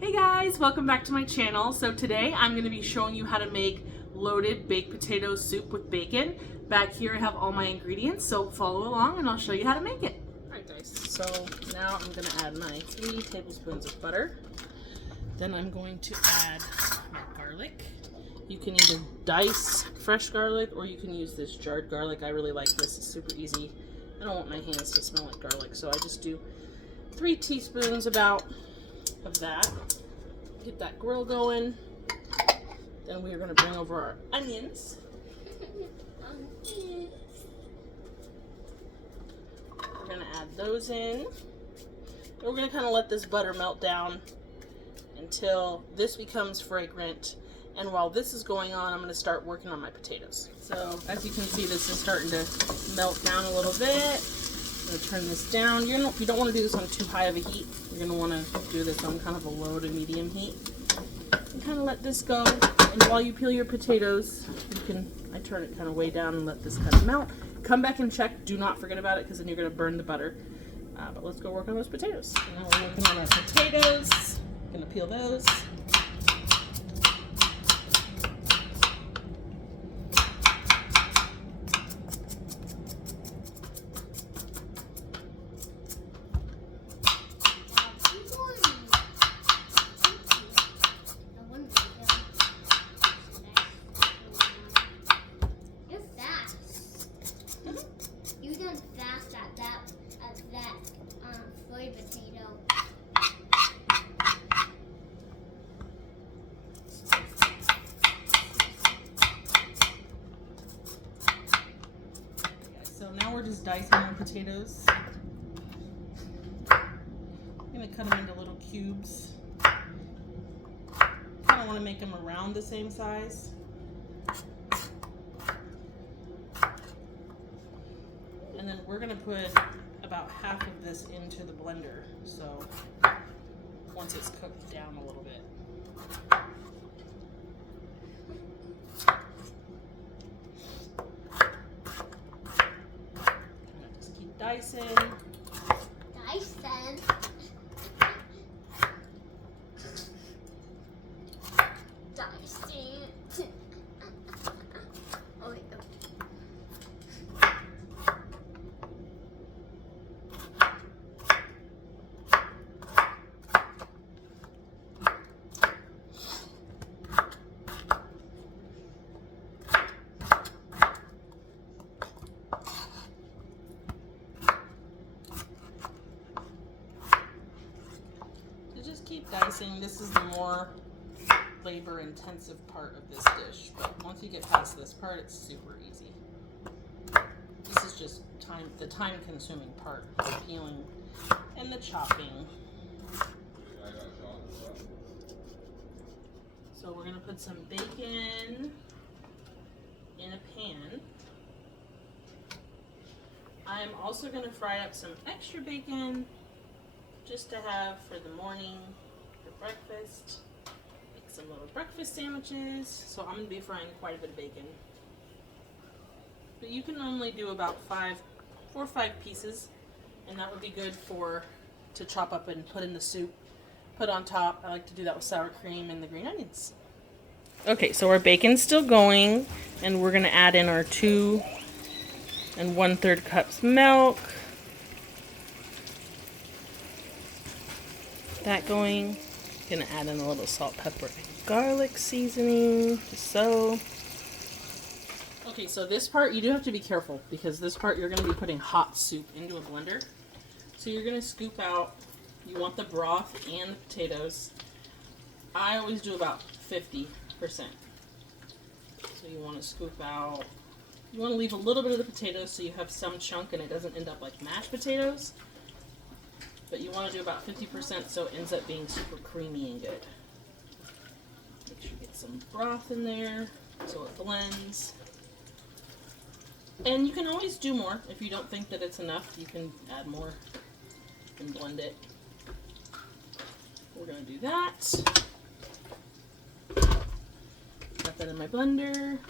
Hey guys, welcome back to my channel. So today I'm going to be showing you how to make loaded baked potato soup with bacon. Back here I have all my ingredients, so follow along and I'll show you how to make it. Alright guys, so now I'm going to add my 3 tablespoons of butter. Then I'm going to add my garlic. You can either dice fresh garlic or you can use this jarred garlic. I really like this, it's super easy. I don't want my hands to smell like garlic, so I just do 3 teaspoons about of that. Get that grill going. Then we are going to bring over our onions. We're going to add those in. And we're going to kind of let this butter melt down until this becomes fragrant. And while this is going on, I'm going to start working on my potatoes. So as you can see, this is starting to melt down a little bit. I'm going to turn this down. You don't want to do this on too high of a heat. You're going to want to do this on kind of a low to medium heat. And kind of let this go. And while you peel your potatoes, I turn it kind of way down and let this kind of melt. Come back and check. Do not forget about it because then you're going to burn the butter. But let's go work on those potatoes. So now we're working on our potatoes. I'm going to peel those. Potato. So now we're just dicing our potatoes. I'm going to cut them into little cubes. Kind of want to make them around the same size. And then we're going to put about half of this into the blender, so once it's cooked down a little bit. Just keep dicing. Dicing. Dicing. Oh, wait, go. Keep dicing. This is the more labor intensive part of this dish, but once you get past this part, it's super easy. This is just the time consuming part, the peeling and the chopping. So we're going to put some bacon in a pan. I'm also going to fry up some extra bacon just to have for the morning, for breakfast. Make some little breakfast sandwiches. So I'm going to be frying quite a bit of bacon. But you can only do about 4 or 5 pieces, and that would be good to chop up and put in the soup, put on top. I like to do that with sour cream and the green onions. Okay, so our bacon's still going, and we're going to add in our 2 1/3 cups milk. That going. Gonna add in a little salt, pepper, and garlic seasoning, just so. Okay, so this part you do have to be careful because this part you're gonna be putting hot soup into a blender. So you're gonna scoop out. You want the broth and the potatoes. I always do about 50%. So you want to scoop out. You want to leave a little bit of the potatoes so you have some chunk and it doesn't end up like mashed potatoes. But you want to do about 50% so it ends up being super creamy and good. Make sure you get some broth in there so it blends. And you can always do more. If you don't think that it's enough, you can add more and blend it. We're going to do that. Got that in my blender.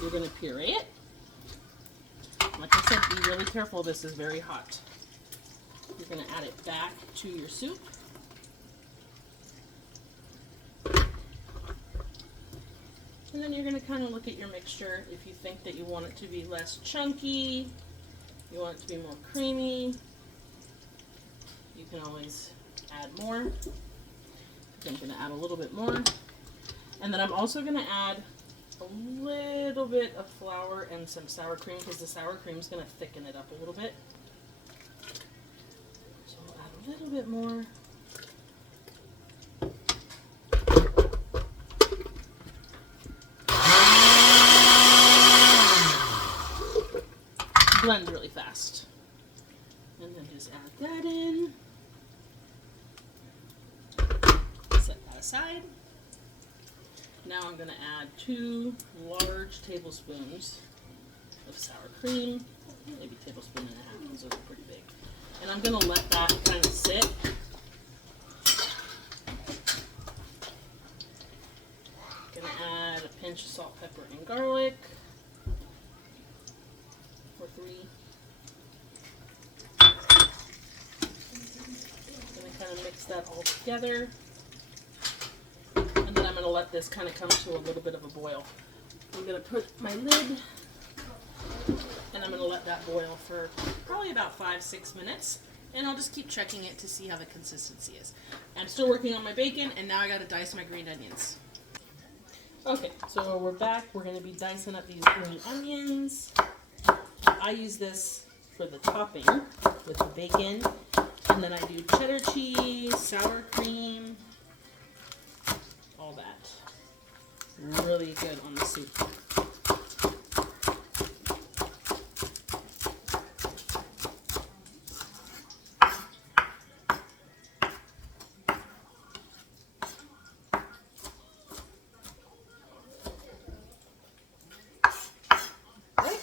You're going to puree it. Like I said, be really careful. This is very hot. You're going to add it back to your soup. And then you're going to kind of look at your mixture. If you think that you want it to be less chunky, you want it to be more creamy, you can always add more. I'm going to add a little bit more. And then I'm also going to add a little bit of flour and some sour cream because the sour cream is going to thicken it up a little bit. So I'll add a little bit more. Blend really fast. And then just add that in. Set that aside. Now I'm going to add 2 large tablespoons of sour cream. Maybe a tablespoon and a half, those are pretty big. And I'm going to let that kind of sit. Going to add a pinch of salt, pepper, and garlic. Or 3. Going to kind of mix that all together. And then I'm going to let this kind of come to a little bit of a boil. I'm going to put my lid and I'm going to let that boil for probably about 5-6 minutes. And I'll just keep checking it to see how the consistency is. I'm still working on my bacon and now I got to dice my green onions. Okay, so we're back. We're going to be dicing up these green onions. I use this for the topping with the bacon. And then I do cheddar cheese, sour cream, all that. Really good on the soup.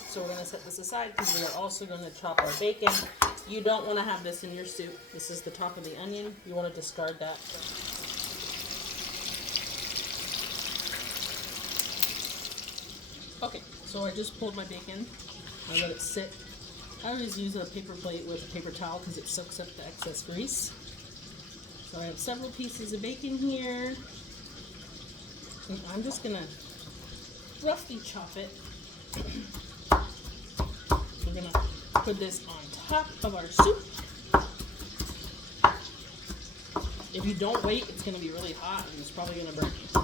So we're going to set this aside because we're also going to chop our bacon. You don't want to have this in your soup. This is the top of the onion. You want to discard that. Okay, so I just pulled my bacon. I let it sit. I always use a paper plate with a paper towel because it soaks up the excess grease. So I have several pieces of bacon here. And I'm just going to roughly chop it. We're going to put this on top of our soup. If you don't wait, it's going to be really hot and it's probably going to burn you.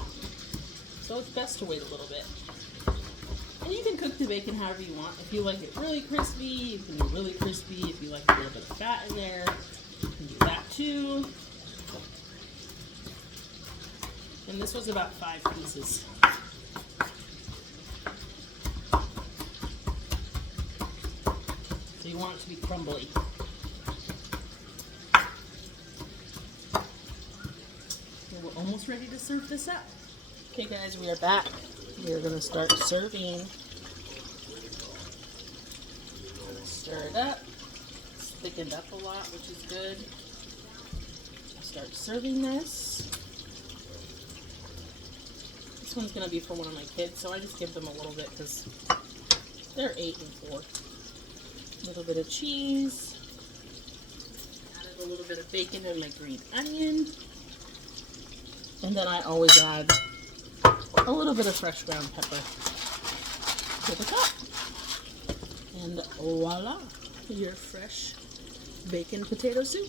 So it's best to wait a little bit. And you can cook the bacon however you want. If you like it really crispy, you can do really crispy. If you like a little bit of fat in there, you can do that too. And this was about 5 pieces. So you want it to be crumbly. And we're almost ready to serve this up. Okay guys, we are back. We are going to start serving. Stir it up. It's thickened up a lot, which is good. Start serving this. This one's going to be for one of my kids, so I just give them a little bit because they're 8 and 4. A little bit of cheese. Added a little bit of bacon and my green onion. And then I always add a little bit of fresh ground pepper to the top. And voila, your fresh bacon potato soup.